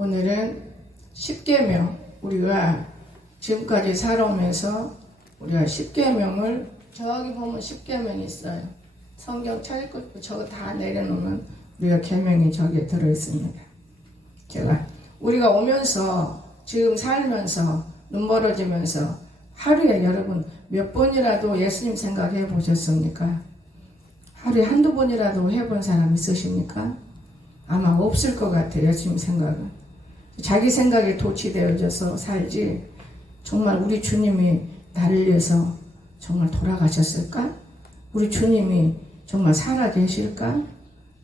오늘은 십계명, 우리가 지금까지 살아오면서 우리가 십계명을 저기 보면 십계명이 있어요. 성경 찾을 것도 저거 다 내려놓으면 우리가 계명이 저기에 들어있습니다. 제가 우리가 오면서 지금 살면서 눈 멀어지면서 하루에 여러분 몇 번이라도 예수님 생각해 보셨습니까? 하루에 한두 번이라도 해본 사람 있으십니까? 아마 없을 것 같아요. 예수님 생각은. 자기 생각에 도취되어져서 살지 정말 우리 주님이 나를 위해서 정말 돌아가셨을까? 우리 주님이 정말 살아계실까?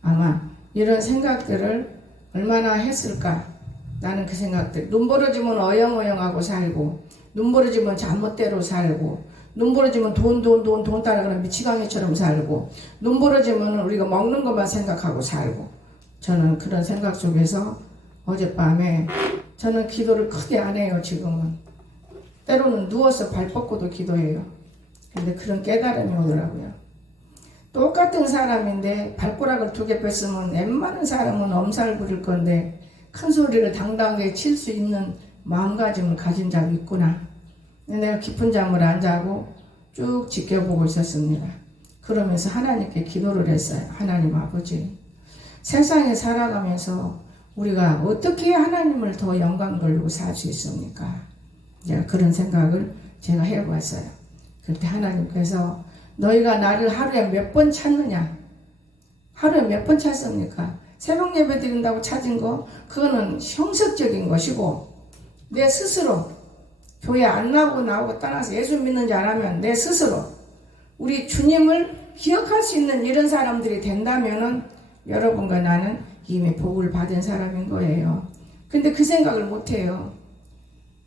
아마 이런 생각들을 얼마나 했을까? 나는 그 생각들. 눈 벌어지면 어영어영하고 살고, 눈 벌어지면 잘못대로 살고, 눈 벌어지면 돈 따라가는 미치광이처럼 살고, 눈 벌어지면 우리가 먹는 것만 생각하고 살고. 저는 그런 생각 속에서 어젯밤에 저는 기도를 크게 안 해요. 지금은 때로는 누워서 발 뻗고도 기도해요. 근데 그런 깨달음이 오더라고요. 똑같은 사람인데 발가락을 2개 뺐으면 웬만한 사람은 엄살 부릴 건데 큰 소리를 당당하게 칠 수 있는 마음가짐을 가진 자가 있구나. 내가 깊은 잠을 안 자고 쭉 지켜보고 있었습니다. 그러면서 하나님께 기도를 했어요. 하나님 아버지, 세상에 살아가면서 우리가 어떻게 하나님을 더 영광 돌리고 살 수 있습니까? 제가 그런 생각을 제가 해봤어요. 그때 하나님께서 너희가 나를 하루에 몇 번 찾느냐? 하루에 몇 번 찾습니까? 새벽 예배 드린다고 찾은 거 그거는 형식적인 것이고, 내 스스로 교회 안 나오고 떠나서 예수 믿는지 안 하면 내 스스로 우리 주님을 기억할 수 있는 이런 사람들이 된다면은 여러분과 나는 이미 복을 받은 사람인 거예요. 근데 그 생각을 못해요.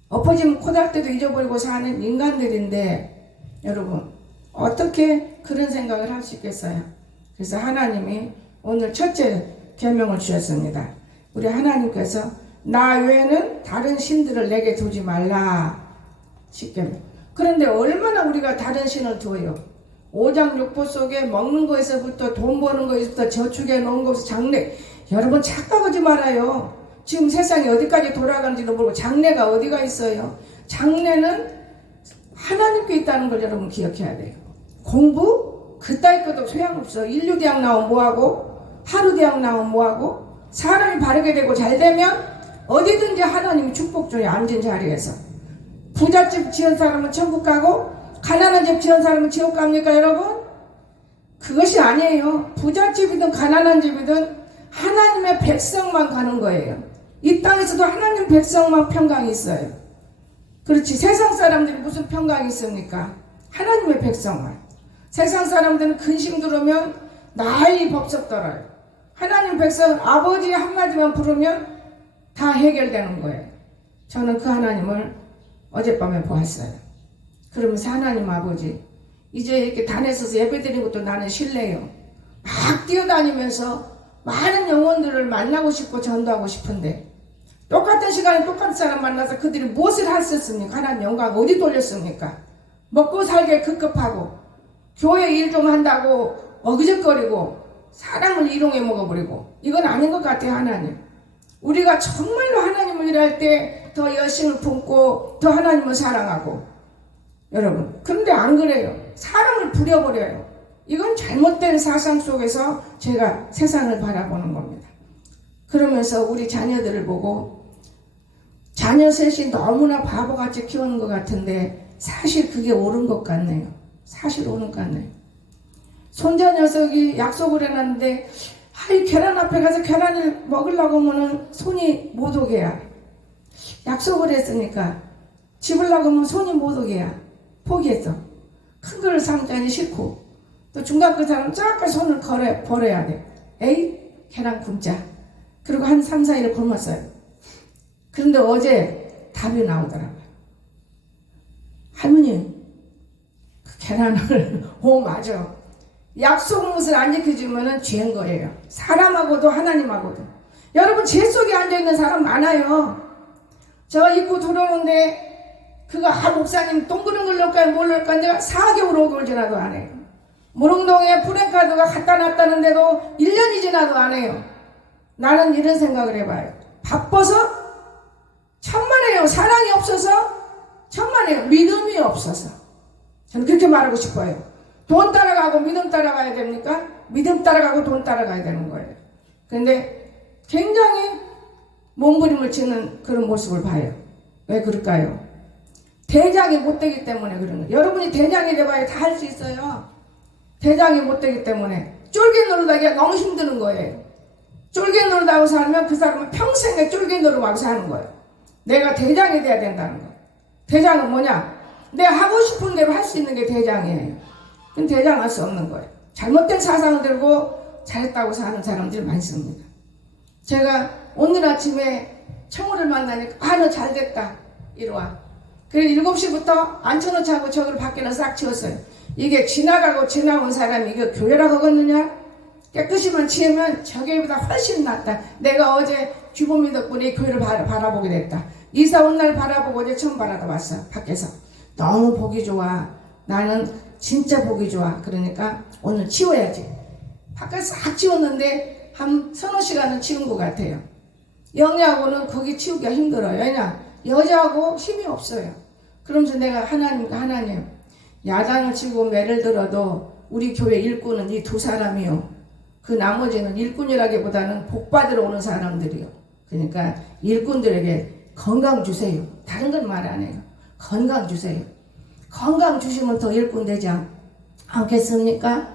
엎어지면 코달 때도 잊어버리고 사는 인간들인데 여러분 어떻게 그런 생각을 할 수 있겠어요? 그래서 하나님이 오늘 첫째 계명을 주셨습니다. 우리 하나님께서 나 외에는 다른 신들을 내게 두지 말라. 10계명. 그런데 얼마나 우리가 다른 신을 두어요? 오장육부 속에 먹는 거에서부터 돈 버는 거에서부터 저축해 놓은 것에서 장래. 여러분 착각하지 말아요. 지금 세상이 어디까지 돌아가는지도 모르고 장래가 어디가 있어요? 장래는 하나님께 있다는 걸 여러분 기억해야 돼요. 공부? 그따위 것도 소용없어. 인류대학 나오면 뭐하고? 하루대학 나오면 뭐하고? 사람이 바르게 되고 잘 되면 어디든지 하나님이 축복 줘요. 앉은 자리에서. 부잣집 지은 사람은 천국 가고 가난한 집 지은 사람은 지옥 갑니까 여러분? 그것이 아니에요. 부잣집이든 가난한 집이든 하나님의 백성만 가는 거예요. 이 땅에서도 하나님 백성만 평강이 있어요. 그렇지 세상 사람들이 무슨 평강이 있습니까? 하나님의 백성만. 세상 사람들은 근심 들으면 난리 법석 떨어요. 하나님 백성 아버지 한마디만 부르면 다 해결되는 거예요. 저는 그 하나님을 어젯밤에 보았어요. 그러면서 하나님 아버지 이제 이렇게 단에 서서 예배드리는 것도 나는 싫네요. 막 뛰어다니면서 많은 영혼들을 만나고 싶고 전도하고 싶은데 똑같은 시간에 똑같은 사람 만나서 그들이 무엇을 하셨습니까? 하나님 영광 어디 돌렸습니까? 먹고 살게 급급하고 교회 일 좀 한다고 어기적거리고 사람을 이용해 먹어버리고 이건 아닌 것 같아요. 하나님 우리가 정말로 하나님을 일할 때 더 열심을 품고 더 하나님을 사랑하고 여러분 그런데 안 그래요. 사람을 부려버려요. 이건 잘못된 사상 속에서 제가 세상을 바라보는 겁니다. 그러면서 우리 자녀들을 보고 자녀 셋이 너무나 바보같이 키우는 것 같은데 사실 그게 옳은 것 같네요. 사실 옳은 것 같네요. 손자 녀석이 약속을 해놨는데 아이 계란 앞에 가서 계란을 먹으려고 하면 손이 못 오게야. 약속을 했으니까 집으려고 하면 손이 못 오게야. 포기했어. 큰 걸 삼자니 싫고 또 중간 그 사람 저렇게 손을 벌어야 돼. 에이 계란 굶자. 그리고 한 3, 4일을 굶었어요. 그런데 어제 답이 나오더라고요. 할머니 그 계란을 맞아. 약속 못을 안 지켜주면 죄인 거예요. 사람하고도 하나님하고도. 여러분 죄 속에 앉아있는 사람 많아요. 저 입구 들어오는데 그거 목사님 동그란 걸 넣을까요? 뭘 넣을까요? 내가 4개월 5개월 지나도 안 해요. 무릉동에 프랜카드가 갖다 놨다는데도 1년이 지나도 안 해요. 나는 이런 생각을 해봐요. 바빠서 천만에요. 사랑이 없어서 천만에요. 믿음이 없어서. 저는 그렇게 말하고 싶어요. 돈 따라가고 믿음 따라가야 됩니까? 믿음 따라가고 돈 따라가야 되는 거예요. 그런데 굉장히 몸부림을 치는 그런 모습을 봐요. 왜 그럴까요? 대장이 못 되기 때문에 그런 거예요. 여러분이 대장이 돼봐야 다 할 수 있어요. 대장이 못 되기 때문에 쫄개 노릇하기가 너무 힘드는 거예요. 쫄개 노릇하고 살면 그 사람은 평생에 쫄개 노릇하고 사는 거예요. 내가 대장이 돼야 된다는 거예요. 대장은 뭐냐? 내가 하고 싶은 대로 할 수 있는 게 대장이에요. 그럼 대장 할 수 없는 거예요. 잘못된 사상을 들고 잘했다고 사는 사람들이 많습니다. 제가 오늘 아침에 청우를 만나니까 너 잘됐다 이리와. 그래서 7시부터 앉혀놓지 하고 저걸 밖에는 싹 치웠어요. 이게 지나가고 지나온 사람이 이거 교회라고 하겠느냐? 깨끗이만 치우면 저게보다 훨씬 낫다. 내가 어제 주보미 덕분에 교회를 바라보게 됐다. 이사 온 날 바라보고 어제 처음 바라봤어. 밖에서. 너무 보기 좋아. 나는 진짜 보기 좋아. 그러니까 오늘 치워야지. 밖에서 싹 치웠는데 한 서너 시간은 치운 것 같아요. 영희하고는 거기 치우기가 힘들어요. 왜냐? 여자하고 힘이 없어요. 그러면서 내가 하나님 야단을 치고 매를 들어도 우리 교회 일꾼은 이 두 사람이요. 그 나머지는 일꾼이라기보다는 복 받으러 오는 사람들이요. 그러니까 일꾼들에게 건강 주세요. 다른 건 말 안 해요. 건강 주세요. 건강 주시면 더 일꾼 되지 않겠습니까?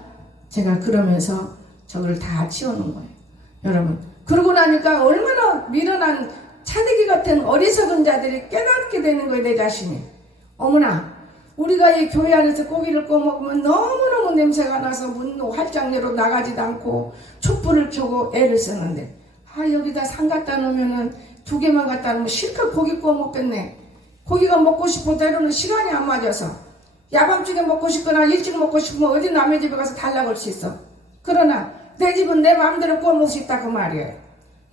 제가 그러면서 저걸 다 치워놓은 거예요. 여러분. 그러고 나니까 얼마나 미련한 차대기 같은 어리석은 자들이 깨닫게 되는 거예요. 내 자신이. 어머나 우리가 이 교회 안에서 고기를 구워 먹으면 너무너무 냄새가 나서 문도 활짝 열어 나가지도 않고 촛불을 켜고 애를 쓰는데 여기다 상 갖다 놓으면은 2개만 갖다 놓으면 실컷 고기 구워 먹겠네. 고기가 먹고 싶어 때로는 시간이 안 맞아서 야밤중에 먹고 싶거나 일찍 먹고 싶으면 어디 남의 집에 가서 달라고 할 수 있어. 그러나 내 집은 내 마음대로 구워 먹을 수 있다 그 말이에요.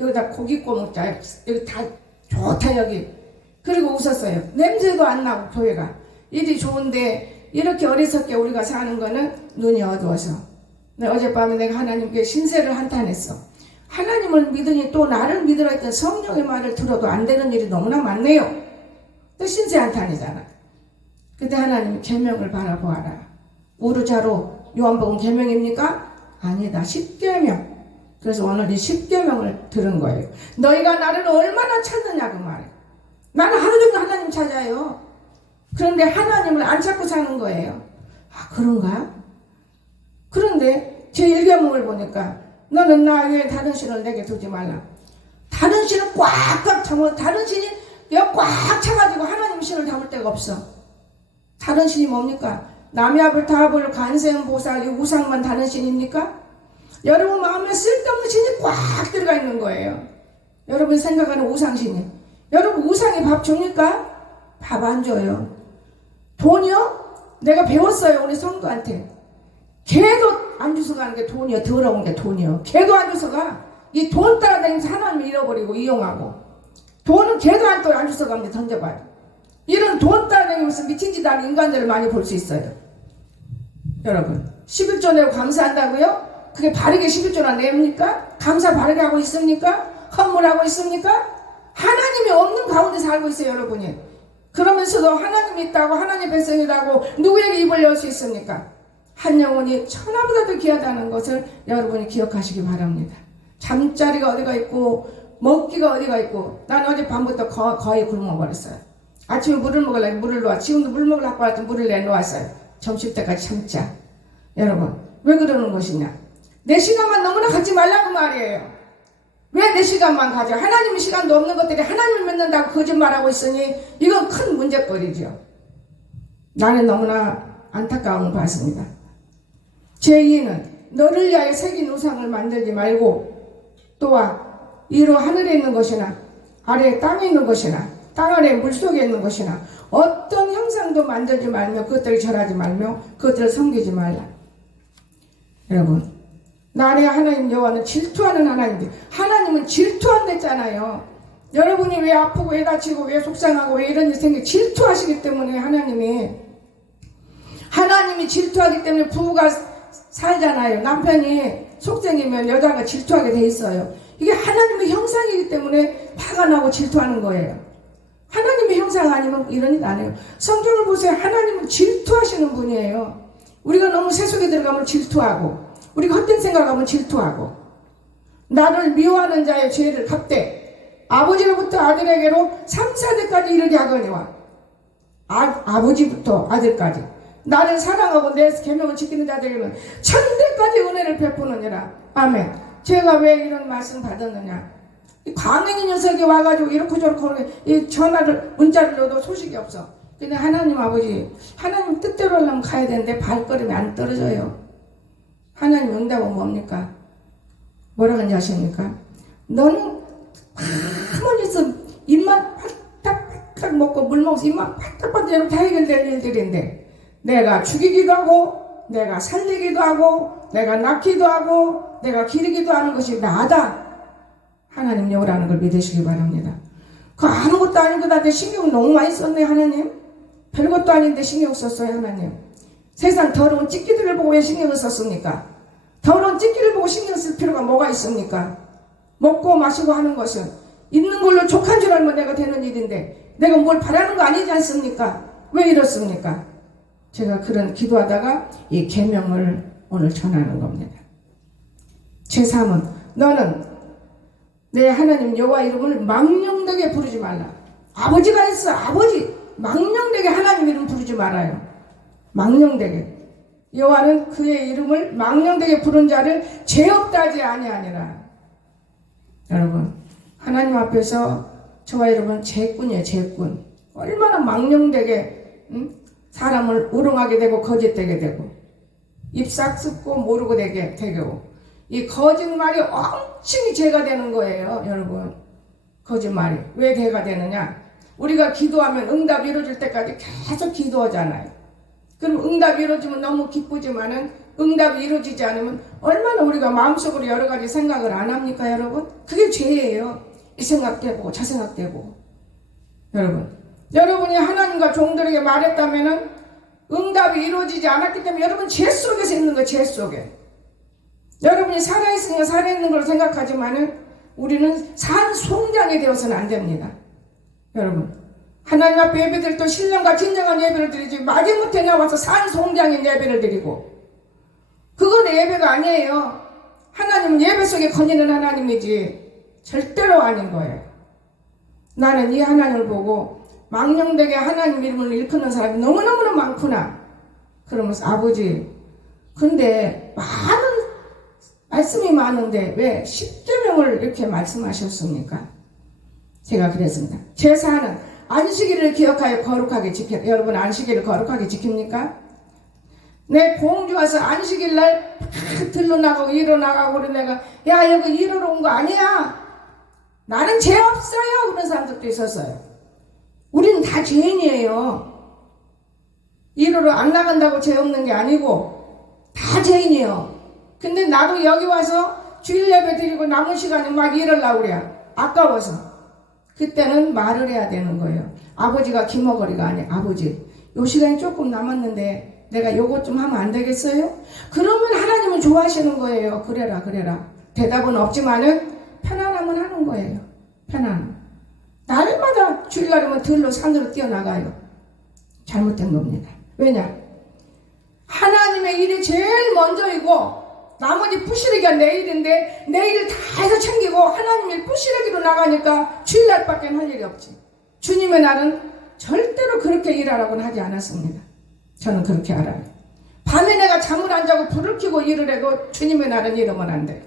여기다 고기 구워 먹자. 여기 다 좋다 여기. 그리고 웃었어요. 냄새도 안 나고 교회가. 일이 좋은데 이렇게 어리석게 우리가 사는 거는 눈이 어두워서. 어젯밤에 내가 하나님께 신세를 한탄했어. 하나님을 믿으니 또 나를 믿으라 했던 성령의 말을 들어도 안 되는 일이 너무나 많네요. 또 신세 한탄이잖아. 근데 하나님이 계명을 바라보아라. 우르자로 요한복음 계명입니까? 아니다. 10계명. 그래서 오늘 이 10계명을 들은 거예요. 너희가 나를 얼마나 찾느냐 그 말이에요. 나는 하루 종일 하나님 찾아요. 그런데 하나님을 안 찾고 사는 거예요. 그런가? 그런데 제 1계명을 보니까 너는 나 외에 다른 신을 내게 두지 말라. 다른 신을 꽉꽉 참아. 다른 신이 내가 꽉 차가지고 하나님 신을 담을 데가 없어. 다른 신이 뭡니까? 남야불 타불 간세음 보살 이 우상만 다른 신입니까? 여러분 마음에 쓸데없는 신이 꽉 들어가 있는 거예요. 여러분 생각하는 우상신이. 여러분 우상이 밥 줍니까? 밥 안 줘요. 돈이요? 내가 배웠어요 우리 성도한테. 개도 안 주워 가는 게 돈이요. 더러운 게 돈이요. 개도 안 주워 가. 이 돈 따라다니면서 하나님을 잃어버리고 이용하고. 돈은 개도 안 주워 가면 던져봐요. 이런 돈 따라다니면서 미친 짓 하는 인간들을 많이 볼 수 있어요. 여러분 11조 내고 감사한다고요? 그게 바르게 11조나 냅니까? 감사 바르게 하고 있습니까? 헌물하고 있습니까? 하나님이 없는 가운데 살고 있어요 여러분이. 그러면서도 하나님이 있다고 하나님의 백성이라고 누구에게 입을 열 수 있습니까? 한 영혼이 천하보다도 귀하다는 것을 여러분이 기억하시기 바랍니다. 잠자리가 어디가 있고 먹기가 어디가 있고. 난 어젯밤부터 거의 굶어버렸어요. 아침에 물을 먹으려고 물을 놓아. 지금도 물 먹으려고 하더니 물을 내놓았어요. 점심때까지 참자. 여러분 왜 그러는 것이냐? 내 시간만 너무나 갖지 말라고 말이에요. 왜 내 시간만 가져? 하나님의 시간도 없는 것들이 하나님을 믿는다고 거짓말하고 있으니 이건 큰 문제거리죠. 나는 너무나 안타까움을 받습니다. 제2는 너를 위하여 새긴 우상을 만들지 말고 또한 이로 하늘에 있는 것이나 아래 땅에 있는 것이나 땅 아래 물속에 있는 것이나 어떤 형상도 만들지 말며 그것들을 절하지 말며 그것들을 섬기지 말라. 여러분 나의 하나님 여호와는 질투하는 하나님인데 하나님은 질투한댔잖아요. 여러분이 왜 아프고 왜 다치고 왜 속상하고 왜 이런 일이 생겨 질투하시기 때문에 하나님이 질투하기 때문에 부부가 살잖아요. 남편이 속생이면 여자가 질투하게 돼 있어요. 이게 하나님의 형상이기 때문에 화가 나고 질투하는 거예요. 하나님의 형상 아니면 이런 일 안 해요. 성경을 보세요. 하나님은 질투하시는 분이에요. 우리가 너무 세속에 들어가면 질투하고, 우리가 헛된 생각하면 질투하고, 나를 미워하는 자의 죄를 갚되 아버지로부터 아들에게로 3, 4대까지 이르게 하거니와, 아버지부터 아들까지 나를 사랑하고 내 계명을 지키는 자들에게는 천대까지 은혜를 베푸느니라. 아멘. 제가 왜 이런 말씀 받았느냐, 이 광행이 녀석이 와가지고 이렇게 저렇게 이 전화를 문자를 넣어도 소식이 없어. 근데 하나님 아버지, 하나님 뜻대로 하려면 가야 되는데 발걸음이 안 떨어져요. 하나님 응답은 뭡니까? 뭐라 그런지 아십니까? 너는 가만히 있어. 입만 팔딱팔딱 먹고 물 먹어서 입만 팔딱팔딱 이렇게 해결될 일들인데, 내가 죽이기도 하고 내가 살리기도 하고 내가 낳기도 하고 내가 기르기도 하는 것이 나다. 하나님 여호라는 걸 믿으시기 바랍니다. 그 아무것도 아니고 나한테 신경 너무 많이 썼네. 하나님 별것도 아닌데 신경 썼어요. 하나님 세상 더러운 찌끼들을 보고 왜 신경을 썼습니까? 더러운 찌끼를 보고 신경 쓸 필요가 뭐가 있습니까? 먹고 마시고 하는 것은 있는 걸로 족한 줄 알면 내가 되는 일인데 내가 뭘 바라는 거 아니지 않습니까? 왜 이렇습니까? 제가 그런 기도하다가 이 계명을 오늘 전하는 겁니다. 제3은 너는 내 하나님 여호와 이름을 망령되게 부르지 말라. 아버지가 있어. 아버지 망령되게 하나님 이름 부르지 말아요. 망령되게. 여호와는 그의 이름을 망령되게 부른 자를 죄 없다 하지 아니하니라. 여러분 하나님 앞에서 저와 여러분 죄꾼이에요. 죄꾼. 얼마나 망령되게 사람을 우롱하게 되고 거짓되게 되고 입싹 습고 모르고 되게 되고, 이 거짓말이 엄청이 죄가 되는 거예요. 여러분 거짓말이 왜 죄가 되느냐, 우리가 기도하면 응답이 이루어질 때까지 계속 기도하잖아요. 그럼 응답이 이루어지면 너무 기쁘지만은 응답이 이루어지지 않으면 얼마나 우리가 마음속으로 여러 가지 생각을 안 합니까? 여러분 그게 죄예요. 이 생각도 해보고 저 생각도 해보고. 여러분이 하나님과 종들에게 말했다면은 응답이 이루어지지 않았기 때문에 여러분 죄 속에서 있는 거예요. 죄 속에. 여러분이 살아있으니까 살아있는 걸 생각하지만은 우리는 산 송장이 되어서는 안 됩니다. 여러분 하나님 앞에 예배드릴 때 신령과 진정한 예배를 드리지 마지못해 나와서 산 송장인 예배를 드리고, 그건 예배가 아니에요. 하나님은 예배 속에 거니는 하나님이지 절대로 아닌 거예요. 나는 이 하나님을 보고 망령되게 하나님 이름을 일컫는 사람이 너무너무 많구나. 그러면서 아버지 근데 많은 말씀이 많은데 왜 십계명을 이렇게 말씀하셨습니까? 제가 그랬습니다. 제4는 안식일을 기억하여 거룩하게 지켜. 여러분 안식일을 거룩하게 지킵니까? 내 공주 와서 안식일날 들러 나가고 일어 나가고 그래 내가 야 여기 일하러 온 거 아니야. 나는 죄 없어요. 그런 사람들도 있었어요. 우리는 다 죄인이에요. 일하러 안 나간다고 죄 없는 게 아니고 다 죄인이에요. 근데 나도 여기 와서 주일 예배 드리고 남은 시간에 막 일하려고 그래요. 아까워서. 그때는 말을 해야 되는 거예요. 아버지가 기머거리가 아니에요. 아버지 요 시간이 조금 남았는데 내가 요것 좀 하면 안 되겠어요? 그러면 하나님은 좋아하시는 거예요. 그래라. 대답은 없지만은 편안하면 하는 거예요. 편안. 날마다 주일날이면 들로 산으로 뛰어나가요. 잘못된 겁니다. 왜냐? 하나님의 일이 제일 먼저이고 나머지 부시러기가 내일인데 내일을 다 해서 챙기고 하나님 일 부시러기로 나가니까 주일날밖에 할 일이 없지. 주님의 날은 절대로 그렇게 일하라고는 하지 않았습니다. 저는 그렇게 알아요. 밤에 내가 잠을 안 자고 불을 켜고 일을 해도 주님의 날은 이러면 안 돼요.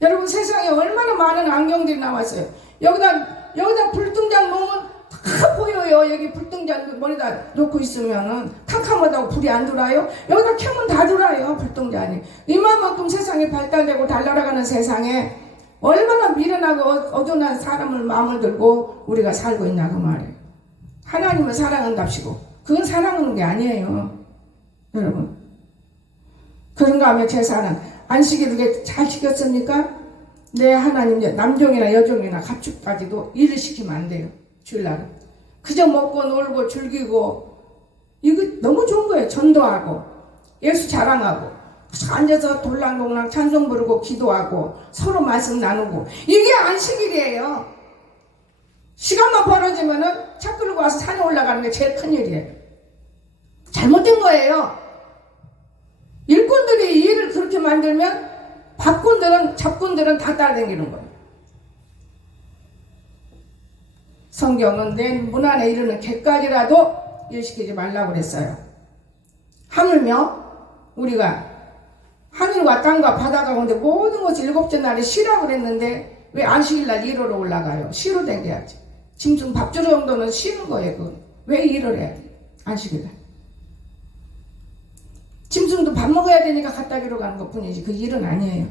여러분 세상에 얼마나 많은 안경들이 나왔어요. 여기다 불등장 놓으면 다 보여요. 여기 불등장 머리다 놓고 있으면은 캄캄하다고 불이 안 들어와요. 여기다 켜면 다 들어와요. 불등장이. 이만큼 세상이 발달되고 달려나가는 세상에 얼마나 미련하고 어두운 사람을 마음을 들고 우리가 살고 있냐 그 말이에요. 하나님은 사랑한답시고 그건 사랑하는 게 아니에요. 여러분 그런가 하면 제사는 안식일을 잘 지켰습니까? 내 하나님 남종이나 여종이나 가축까지도 일을 시키면 안 돼요. 주일날은 그저 먹고 놀고 즐기고 이거 너무 좋은 거예요. 전도하고 예수 자랑하고 앉아서 돌랑돌랑 찬송 부르고 기도하고 서로 말씀 나누고 이게 안식일이에요. 시간만 벌어지면은 차 끌고 와서 산에 올라가는 게 제일 큰일이에요. 잘못된 거예요. 일꾼들이 이 일을 그렇게 만들면 밥꾼들은 잡꾼들은 다 따라다니는 거예요. 성경은 내 문 안에 이르는 개까지라도 일시키지 말라고 그랬어요. 하물며 우리가 하늘과 땅과 바다 가운데 모든 것이 일곱째 날에 쉬라고 그랬는데 왜 안식일날 1호로 올라가요? 쉬로 댕겨야지. 짐승 밥줄 정도는 쉬는 거예요. 그건. 왜 일을 해야 돼? 안식일날. 짐승도 밥 먹어야 되니까 갖다 주러 가는 것 뿐이지 그 일은 아니에요.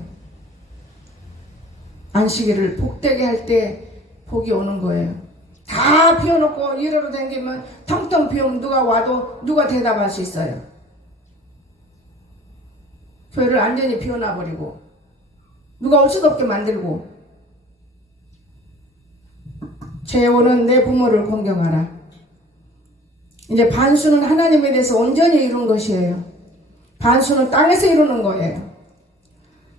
안식일을 복되게 할 때 복이 오는 거예요. 다 비워놓고 일하러 다니면 텅텅 비우면 누가 와도 누가 대답할 수 있어요. 교회를 완전히 비워놔버리고 누가 올 수도 없게 만들고 죄오는 내 부모를 공경하라. 이제 반수는 하나님에 대해서 온전히 이룬 것이에요. 반수는 땅에서 이루는 거예요.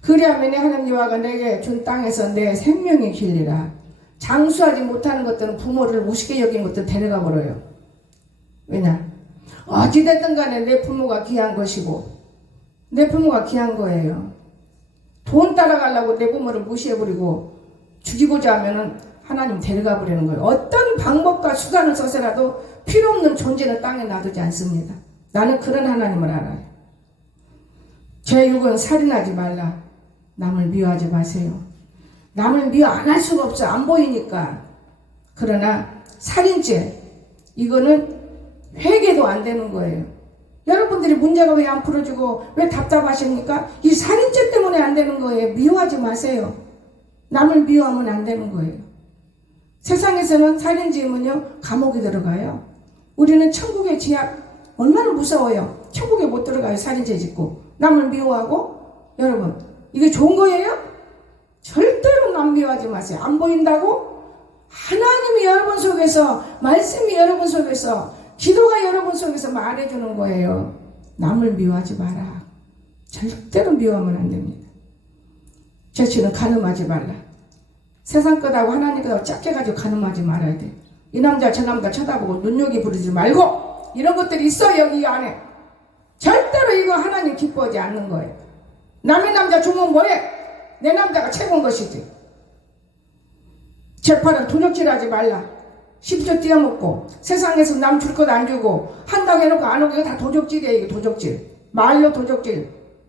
그리하면 하나님 여호와가 내게 준 땅에서 내 생명이 길리라. 장수하지 못하는 것들은 부모를 우습게 여긴 것들 데려가 버려요. 왜냐? 어찌됐든 간에 내 부모가 귀한 것이고 내 부모가 귀한 거예요. 돈 따라가려고 내 부모를 무시해버리고 죽이고자 하면은 하나님 데려가 버리는 거예요. 어떤 방법과 수단을 써서라도 필요 없는 존재는 땅에 놔두지 않습니다. 나는 그런 하나님을 알아요. 제6은 살인하지 말라. 남을 미워하지 마세요. 남을 미워 안 할 수가 없어. 안 보이니까. 그러나 살인죄 이거는 회개도 안 되는 거예요. 여러분들이 문제가 왜 안 풀어지고 왜 답답하십니까? 이 살인죄 때문에 안 되는 거예요. 미워하지 마세요. 남을 미워하면 안 되는 거예요. 세상에서는 살인 지으면요 감옥에 들어가요. 우리는 천국의 지약 얼마나 무서워요. 천국에 못 들어가요. 살인죄 짓고 남을 미워하고. 여러분 이게 좋은 거예요? 절대로 남 미워하지 마세요. 안 보인다고? 하나님이 여러분 속에서 말씀이 여러분 속에서 기도가 여러분 속에서 말해주는 거예요. 남을 미워하지 마라. 절대로 미워하면 안 됩니다. 죄치는 가늠하지 말라. 세상 것하고 하나님 것하고 작게 가지고 가늠하지 말아야 돼. 이 남자 저 남자 쳐다보고 눈여기 부르지 말고 이런 것들이 있어 여기 안에. 절대로 이거 하나님 기뻐하지 않는 거예요. 남의 남자 주면 뭐해? 내 남자가 최고인 것이지. 재판은 도적질하지 말라. 10조 띄어먹고 세상에서 남 줄 것 안 주고 한다고 해놓고 안 오고 이거 다 도적질이에요. 이거 도적질. 말로 도적질,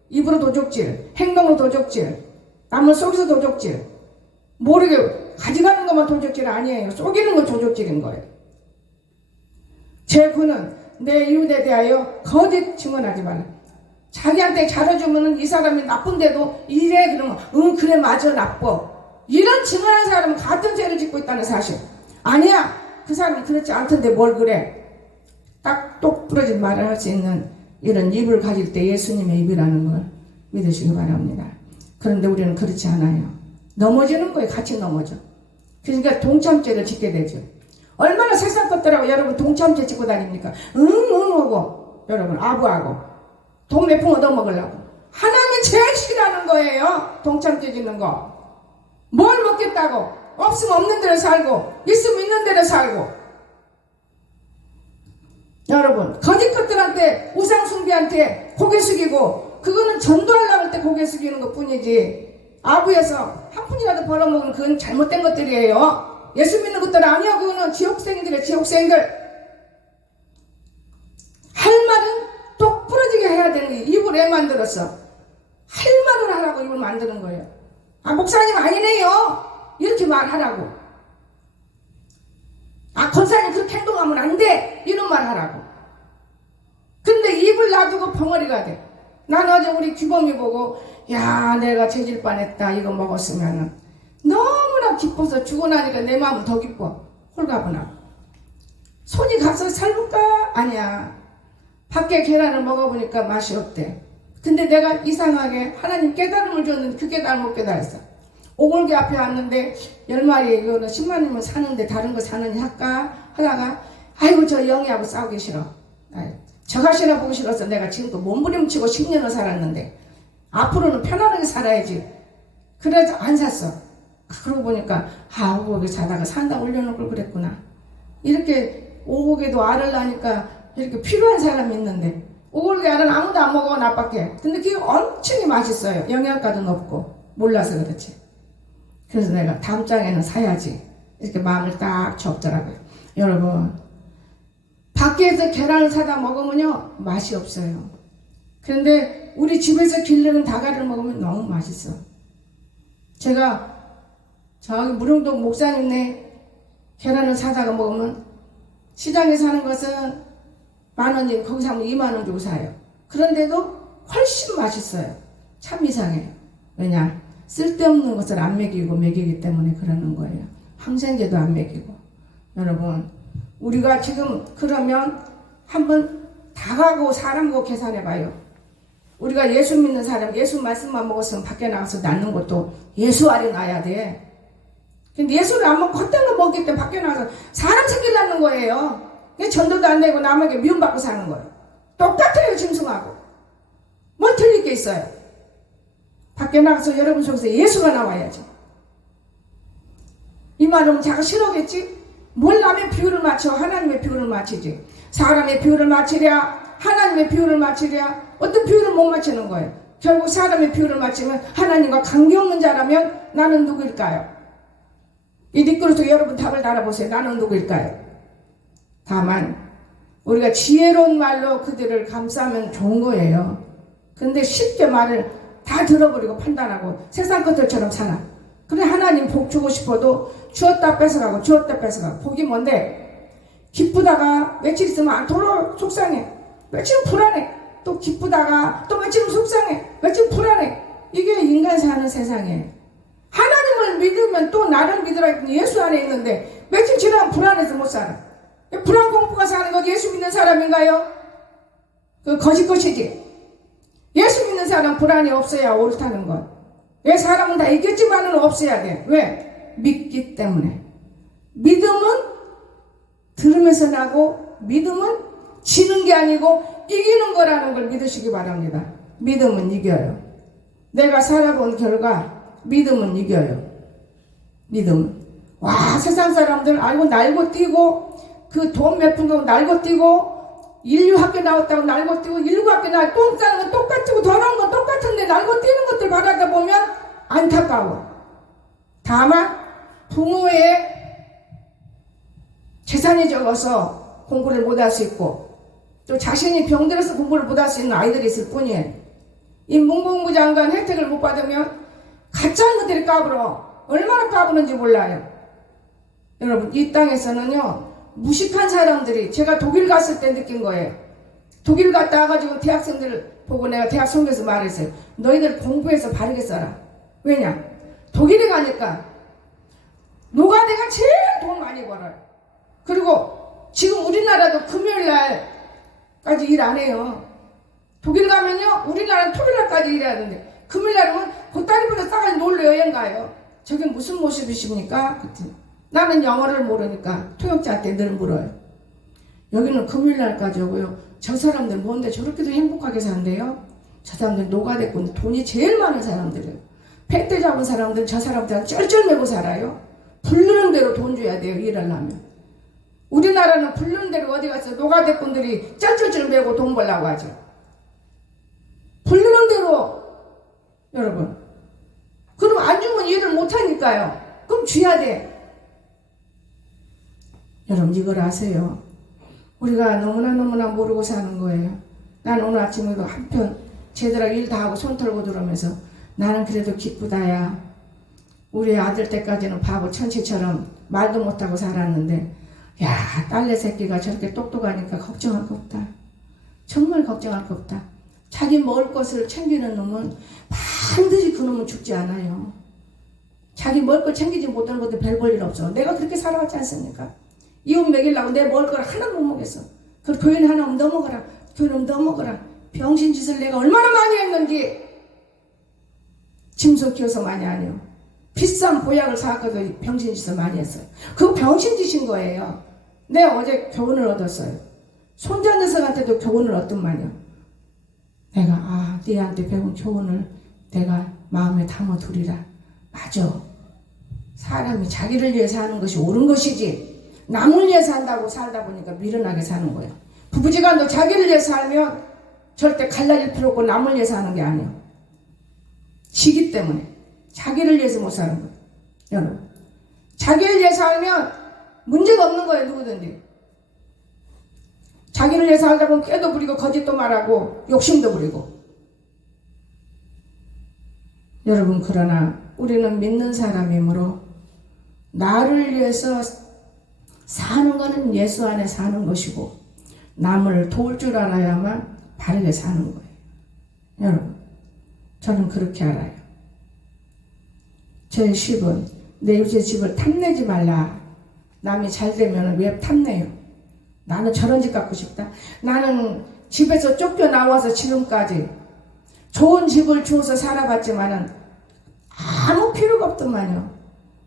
입으로 도적질, 행동으로 도적질, 남을 속여서 도적질. 모르게 가져가는 것만 도적질 아니에요. 속이는 건 도적질인 거예요. 제9는 내 이웃에 대하여 거짓 증언하지 말라. 자기한테 잘해주면 이 사람이 나쁜데도 이래 그러면 그래 맞아 나빠. 이런 증언하는 사람은 같은 죄를 짓고 있다는 사실. 아니야 그 사람이 그렇지 않던데 뭘 그래. 딱 똑부러진 말을 할 수 있는 이런 입을 가질 때 예수님의 입이라는 걸 믿으시기 바랍니다. 그런데 우리는 그렇지 않아요. 넘어지는 거에 같이 넘어져. 그러니까 동참죄를 짓게 되죠. 얼마나 세상 것들하고 여러분 동참죄 짓고 다닙니까? 하고 여러분 아부하고 돈 몇 푼 얻어먹으려고. 하나님이 제일 싫어하는 거예요. 동참죄 짓는 거. 뭘 먹겠다고. 없으면 없는 대로 살고 있으면 있는 대로 살고. 여러분 거짓 것들한테 우상숭배한테 고개 숙이고 그거는 전도하려고 할 때 고개 숙이는 것 뿐이지 아부에서 한 푼이라도 벌어먹으면 그건 잘못된 것들이에요. 예수 믿는 것들 아니야. 그거는 지옥생들이에요. 지옥생들. 할 말은 똑부러지게 해야 되는 게 입을 왜 만들었어? 할 말을 하라고 입을 만드는 거예요. 아 목사님 아니네요. 이렇게 말하라고. 아 권사님 그렇게 행동하면 안 돼. 이런 말 하라고. 근데 입을 놔두고 벙어리가 돼. 난 어제 우리 규범이 보고 야 내가 죄질 뻔했다. 이거 먹었으면 너무나 기뻐서 죽고 나니까 내 마음은 더 기뻐. 홀가분하고. 손이 가서 살볼까? 아니야. 밖에 계란을 먹어보니까 맛이 없대. 근데 내가 이상하게 하나님 깨달음을 줬는데 그 깨달음을 못 깨달았어. 오골개 앞에 왔는데 10마리 이거는 10만이면 사는데 다른 거 사느니 할까 하다가 아이고 저 영희하고 싸우기 싫어. 저 가시나 보기 싫어서 내가 지금껏 몸부림치고 10년을 살았는데 앞으로는 편안하게 살아야지. 그래서 안 샀어. 그러고 보니까 오곡에 사다가 산다 올려놓을 걸 그랬구나. 이렇게 오곡에도 알을 낳으니까 이렇게 필요한 사람이 있는데 오곡에 알은 아무도 안 먹어 나밖에. 근데 그게 엄청 맛있어요. 영양가도 높고 몰라서 그렇지. 그래서 내가 다음 장에는 사야지 이렇게 마음을 딱 접더라고요. 여러분 밖에서 계란을 사다 먹으면요 맛이 없어요. 그런데 우리 집에서 기르는 다가리를 먹으면 너무 맛있어. 제가 저기 무릉동 목사님네 계란을 사다가 먹으면 시장에 사는 것은 10,000원이고 거기 사면 20,000원 주고 사요. 그런데도 훨씬 맛있어요. 참 이상해요. 왜냐? 쓸데없는 것을 안 먹이고 먹이기 때문에 그러는 거예요. 항생제도 안 먹이고. 여러분 우리가 지금 그러면 한번 다가고 사람하고 계산해봐요. 우리가 예수 믿는 사람, 예수 말씀만 먹었으면 밖에 나가서 낫는 것도 예수 아래 놔야 돼. 근데 예수를 안 먹고 헛된 거 먹기 때문에 밖에 나가서 사람 새끼 낳는 거예요. 전도도 안 되고 남에게 미움받고 사는 거예요. 똑같아요, 짐승하고. 뭘 틀릴 게 있어요? 밖에 나가서 여러분 속에서 예수가 나와야지. 이 말은 자가 싫어겠지? 뭘 남의 비율을 맞춰? 하나님의 비율을 맞추지. 사람의 비율을 맞추랴, 하나님의 비율을 맞추랴, 어떤 비율을 못 맞추는 거예요. 결국 사람의 비율을 맞추면 하나님과 관계없는 자라면 나는 누구일까요? 이 뒷그릇에 여러분 답을 달아보세요. 나는 누구일까요? 다만 우리가 지혜로운 말로 그들을 감싸면 좋은 거예요. 근데 쉽게 말을 다 들어버리고 판단하고 세상 것들처럼 살아. 그래 하나님 복 주고 싶어도 주었다 뺏어가고 주었다 뺏어가고. 복이 뭔데? 기쁘다가 며칠 있으면 안 돌아 속상해. 며칠은 불안해. 또 기쁘다가 또 며칠은 속상해. 며칠은 불안해. 이게 인간 사는 세상이에요. 하나님을 믿으면 또 나를 믿으라 했더니 예수 안에 있는데 며칠 지나면 불안해서 못 살아. 불안 공포가 사는 것 예수 믿는 사람인가요? 그 거짓것이지. 예수 믿는 사람 불안이 없어야 옳다는 것. 왜 사람은 다 있겠지만은 없어야 돼. 왜? 믿기 때문에. 믿음은 들으면서 나고 믿음은 지는 게 아니고 이기는 거라는 걸 믿으시기 바랍니다. 믿음은 이겨요. 내가 살아본 결과 믿음은 이겨요. 믿음은. 와 세상 사람들 알고 날고 뛰고 그 돈 몇 푼 날고 뛰고 인류학교 나왔다고 날고 뛰고 인류학교 나와 똥 싸는 건 똑같고 더러운 건 똑같은데 날고 뛰는 것들 바라다 보면 안타까워. 다만 부모의 재산이 적어서 공부를 못할 수 있고 또 자신이 병들어서 공부를 못할 수 있는 아이들이 있을 뿐이에요. 이 문공부 장관 혜택을 못 받으면 가짜인 것들이 까불어. 얼마나 까부는지 몰라요. 여러분 이 땅에서는요 무식한 사람들이 제가 독일 갔을 때 느낀 거예요. 독일 갔다 와가지고 대학생들 보고 내가 대학 선교에서 말했어요. 너희들 공부해서 바르게 써라. 왜냐? 독일에 가니까 노가대가 제일 돈 많이 벌어요. 그리고 지금 우리나라도 금요일날까지 일 안 해요. 독일 가면요 우리나라는 토요일날까지 일해야 되는데 금요일날은 보따리보다 싸가지 놀러 여행 가요. 저게 무슨 모습이십니까? 그때. 나는 영어를 모르니까 통역자한테 늘 물어요. 여기는 금요일날까지 오고요. 저 사람들 뭔데 저렇게도 행복하게 산대요? 저 사람들 노가대꾼 돈이 제일 많은 사람들이에요. 팩대 잡은 사람들 저 사람들은 쩔쩔매고 살아요. 부르는 대로 돈 줘야 돼요. 일하려면. 우리나라는 부르는 대로 어디 가서 노가대꾼들이 쩔쩔쩔 매고 돈 벌라고 하죠. 부르는 대로 여러분. 그럼 안 주면 일을 못하니까요. 그럼 줘야 돼. 여러분 이걸 아세요? 우리가 너무나 모르고 사는 거예요. 난 오늘 아침에도 한편 제대로 일 다 하고 손 털고 들어오면서 나는 그래도 기쁘다야. 우리 아들 때까지는 바보 천치처럼 말도 못하고 살았는데 야 딸내 새끼가 저렇게 똑똑하니까 걱정할 거 없다. 정말 걱정할 거 없다. 자기 먹을 것을 챙기는 놈은 반드시 그 놈은 죽지 않아요. 자기 먹을 걸 챙기지 못하는 것도 별 볼 일 없어. 내가 그렇게 살아왔지 않습니까? 이웃 먹이려고 내 먹을 걸 하나도 못 먹겠어. 그 교인 하나 너 먹어라. 교인 너 먹어라. 병신짓을 내가 얼마나 많이 했는지. 짐승 키워서 많이 아니요. 비싼 보약을 사갖고도 병신짓을 많이 했어요. 그거 병신짓인 거예요. 내가 어제 교훈을 얻었어요. 손자 녀석한테도 교훈을 얻던 말이요. 내가 니한테 배운 교훈을 내가 마음에 담아두리라. 맞아. 사람이 자기를 위해서 하는 것이 옳은 것이지 남을 위해서 한다고 살다 보니까 미련하게 사는 거야. 부부지간도 자기를 위해서 살면 절대 갈라질 필요 없고 남을 위해서 하는 게 아니야. 지기 때문에 자기를 위해서 못 사는 거야. 여러분, 자기를 위해서 살면 문제가 없는 거예요. 누구든지. 자기를 위해서 살다 보면 꾀도 부리고 거짓도 말하고 욕심도 부리고. 여러분, 그러나 우리는 믿는 사람이므로 나를 위해서 사는 것은 예수 안에 사는 것이고 남을 도울 줄 알아야만 바르게 사는 거예요. 여러분, 저는 그렇게 알아요. 제 10은 내 집을 탐내지 말라. 남이 잘 되면 왜 탐내요? 나는 저런 집 갖고 싶다. 나는 집에서 쫓겨나와서 지금까지 좋은 집을 주어서 살아봤지만은 아무 필요가 없더만요.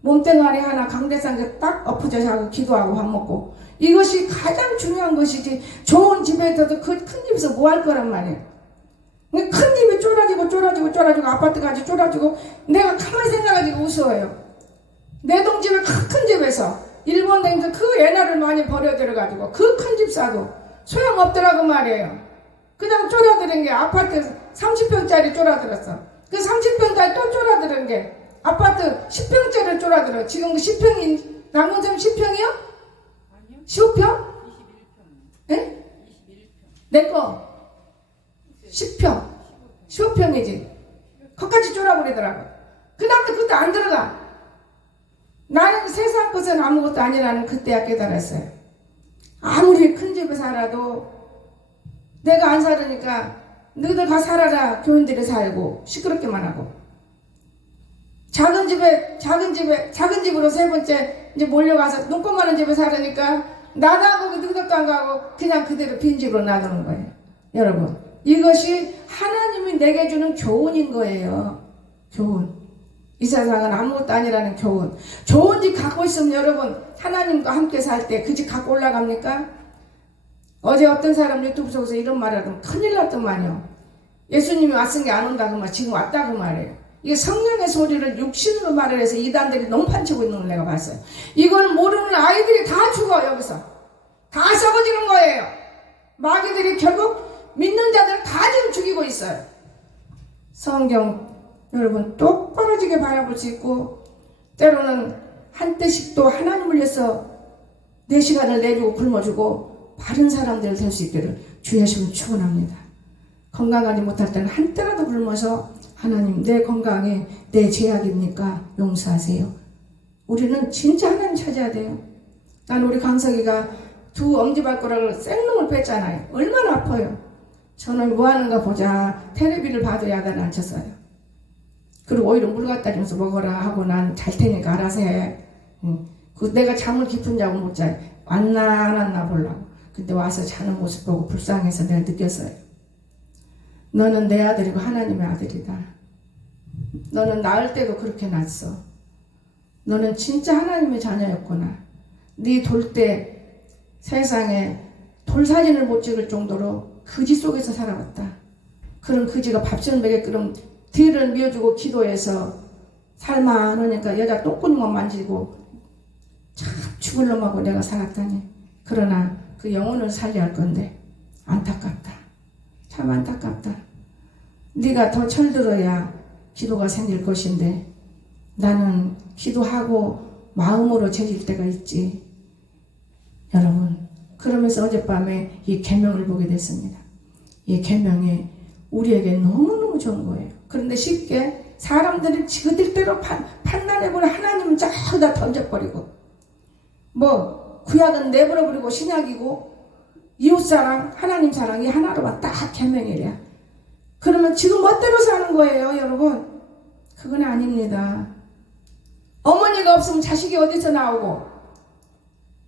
몸뚱아리 하나 강대상에 딱 엎어져 자고 기도하고 밥 먹고, 이것이 가장 중요한 것이지. 좋은 집에 있어도 그 큰 집에서 뭐 할 거란 말이에요. 큰 집이 쫄아지고 아파트까지 쫄아지고 내가 가만히 생각하니까 웃어요. 내 동집에 큰 집에서 일본 다니면서 그 애나를 많이 버려들여가지고 그 큰 집 사도 소용없더라고 말이에요. 그냥 쫄아들은 게 아파트 30평짜리 쫄아들었어. 그 30평짜리 또 쫄아들은 게 아파트 10평짜리를 쫄아들어. 지금 그 10평이 남문점 10평이요? 아니요. 15평? 21평. 예? 21평. 내 거 10평. 15평이지. 거기까지 쫄아버리더라고. 그 다음에 그때 안 들어가. 나는 세상 것은 아무것도 아니라는 그때야 깨달았어요. 아무리 큰 집에 살아도 내가 안 살으니까 너희들 가 살아라. 교인들이 살고 시끄럽게만 하고. 작은 집으로 세 번째 이제 몰려가서 눈꽃 많은 집에 살으니까 나도 안 가고 너희들도 안 가고 그냥 그대로 빈집으로 놔두는 거예요. 여러분, 이것이 하나님이 내게 주는 교훈인 거예요. 교훈. 이 세상은 아무것도 아니라는 교훈. 좋은 집 갖고 있으면 여러분, 하나님과 함께 살 때 그 집 갖고 올라갑니까? 어제 어떤 사람 유튜브 속에서 이런 말 하더니 큰일 났더만요. 예수님이 왔은 게 안 온다 그 말, 지금 왔다 그 말이에요. 이게 성령의 소리를 육신으로 말을 해서 이단들이 농판치고 있는 걸 내가 봤어요. 이걸 모르는 아이들이 다 죽어. 여기서 다 썩어지는 거예요. 마귀들이 결국 믿는 자들 다 지금 죽이고 있어요. 성경 여러분 똑바로지게 바라볼 수 있고, 때로는 한때씩 또 하나님을 위해서 내 시간을 내주고 굶어주고 바른 사람들 될 수 있기를 주의 이름으로 축원합니다. 건강하지 못할 때는 한때라도 굶어서 하나님, 내 건강에 내 제약입니까? 용서하세요. 우리는 진짜 하나님 찾아야 돼요. 난 우리 강석이가 두 엄지발가락을 생놈을 뺐잖아요. 얼마나 아파요. 저는 뭐 하는가 보자 텔레비를 봐도 야단을 안 쳤어요. 그리고 오히려 물 갖다 주면서 먹어라 하고 난 잘 테니까 알아서 해. 내가 잠을 깊은 자고 못 자요. 왔나 안 왔나 보려고. 근데 와서 자는 모습 보고 불쌍해서 내가 느꼈어요. 너는 내 아들이고 하나님의 아들이다. 너는 낳을 때도 그렇게 낳았어. 너는 진짜 하나님의 자녀였구나. 네 돌 때 세상에 돌사진을 못 찍을 정도로 거지 속에서 살아왔다. 그런 거지가 밥줄 먹여 뒤를 미어주고 기도해서 살만하니까 여자 똥구멍만 만지고 참 죽을 놈하고 내가 살았다니. 그러나 그 영혼을 살려야 할 건데 안타깝다. 참 안타깝다. 네가 더 철들어야 기도가 생길 것인데 나는 기도하고 마음으로 제길 때가 있지. 여러분, 그러면서 어젯밤에 이 계명을 보게 됐습니다. 이 계명이 우리에게 너무너무 좋은 거예요. 그런데 쉽게 사람들이 지그들대로 판단해보는 하나님은 쫙다 던져버리고, 뭐 구약은 내버려버리고 신약이고 이웃사랑 하나님 사랑이 하나로만 딱 계명이래요. 그러면 지금 멋대로 사는 거예요. 여러분, 그건 아닙니다. 어머니가 없으면 자식이 어디서 나오고,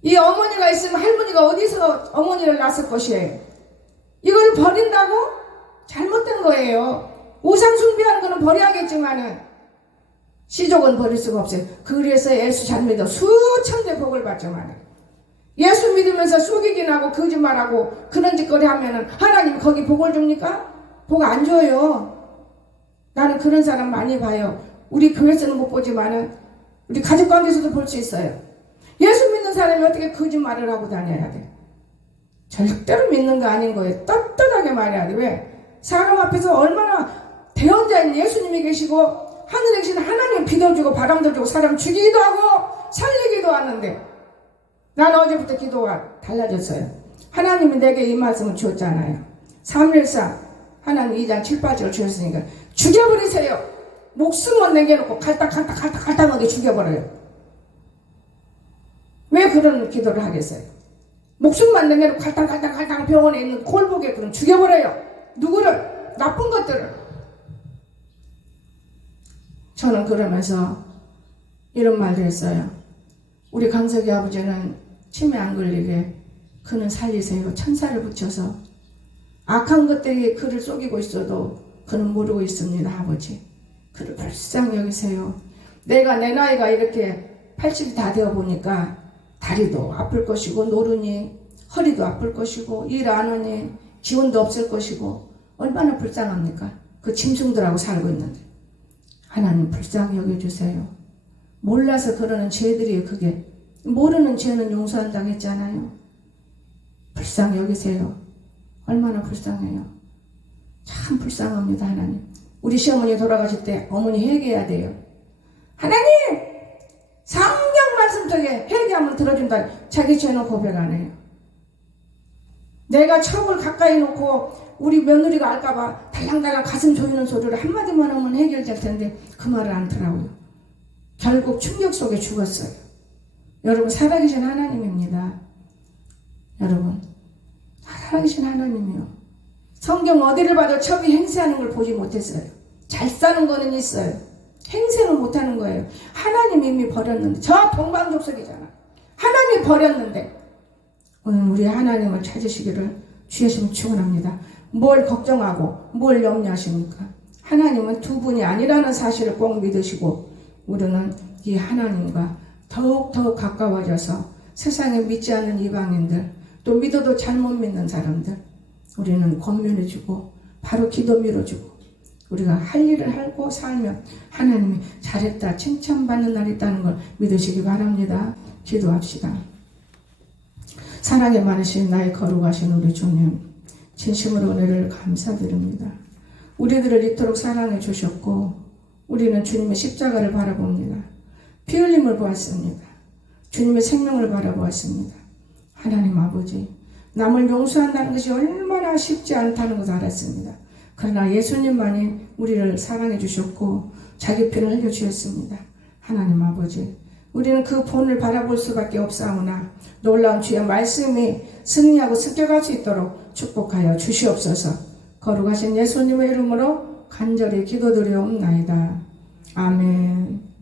이 어머니가 있으면 할머니가 어디서 어머니를 낳았을 것이에요. 이걸 버린다고? 잘못된 거예요. 우상 숭배하는 거는 버려야겠지만은 시족은 버릴 수가 없어요. 그래서 예수 잘 믿어 수천대 복을 받지만 예수 믿으면서 속이긴하고 거짓말하고 그런 짓거리 하면은 하나님 거기 복을 줍니까? 복 안 줘요. 나는 그런 사람 많이 봐요. 우리 교회에서는 못 보지만은 우리 가족관계에서도 볼 수 있어요. 예수 믿는 사람이 어떻게 거짓말을 하고 다녀야 돼? 절대로 믿는 거 아닌 거예요. 떳떳하게 말해야 돼. 왜? 사람 앞에서 얼마나 대언자인 예수님이 계시고 하늘에 계신 하나님 비도 주고 바람도 주고 사람 죽이기도 하고 살리기도 하는데, 나는 어제부터 기도가 달라졌어요. 하나님이 내게 이 말씀을 주었잖아요. 3일상 하나님 2장 7, 8절 주셨으니까 죽여버리세요. 목숨만 남겨놓고 갈딱하게 죽여버려요. 왜 그런 기도를 하겠어요? 목숨만 남겨놓고 갈딱 병원에 있는 콜보게 그럼 죽여버려요. 누구를? 나쁜 것들을. 저는 그러면서 이런 말도 했어요. 우리 강석이 아버지는 치매 안 걸리게 그는 살리세요. 천사를 붙여서. 악한 것들이 그를 속이고 있어도 그는 모르고 있습니다. 아버지, 그를 불쌍히 여기세요. 내가 내 나이가 이렇게 80이 다 되어 보니까 다리도 아플 것이고 노르니 허리도 아플 것이고 일 안 하니 기운도 없을 것이고 얼마나 불쌍합니까? 그 짐승들하고 살고 있는데. 하나님 불쌍히 여겨주세요. 몰라서 그러는 죄들이에요. 그게 모르는 죄는 용서한다고 했잖아요. 불쌍히 여기세요. 얼마나 불쌍해요. 참 불쌍합니다. 하나님. 우리 시어머니 돌아가실 때 어머니 회개해야 돼요. 하나님, 성경 말씀 속에 회개하면 들어준다. 자기 죄는 고백 안 해요. 내가 첩을 가까이 놓고 우리 며느리가 알까봐 달랑달랑 가슴 조이는 소리를 한마디만 하면 해결될 텐데 그 말을 안 들어요. 결국 충격 속에 죽었어요. 여러분, 살아계신 하나님입니다. 여러분, 살아계신 하나님이요. 성경 어디를 봐도 첩이 행세하는 걸 보지 못했어요. 잘 사는 거는 있어요. 행세는 못하는 거예요. 하나님이 이미 버렸는데. 저 동방족속이잖아. 하나님이 버렸는데. 오늘 우리 하나님을 찾으시기를 주의 이름으로 축원합니다. 뭘 걱정하고 뭘 염려하십니까? 하나님은 두 분이 아니라는 사실을 꼭 믿으시고 우리는 이 하나님과 더욱 가까워져서 세상에 믿지 않는 이방인들, 또 믿어도 잘못 믿는 사람들, 우리는 권면해주고 바로 기도 밀어주고 우리가 할 일을 하고 살면 하나님이 잘했다 칭찬받는 날이 있다는 걸 믿으시기 바랍니다. 기도합시다. 사랑이 많으신 나의 거룩하신 우리 주님, 진심으로 은혜를 감사드립니다. 우리들을 이토록 사랑해 주셨고 우리는 주님의 십자가를 바라봅니다. 피 흘림을 보았습니다. 주님의 생명을 바라보았습니다. 하나님 아버지, 남을 용서한다는 것이 얼마나 쉽지 않다는 것을 알았습니다. 그러나 예수님만이 우리를 사랑해 주셨고 자기 피를 흘려 주셨습니다. 하나님 아버지, 우리는 그 본을 바라볼 수밖에 없사오나 놀라운 주의 말씀이 승리하고 습격할 수 있도록 축복하여 주시옵소서. 거룩하신 예수님의 이름으로 간절히 기도드리옵나이다. 아멘.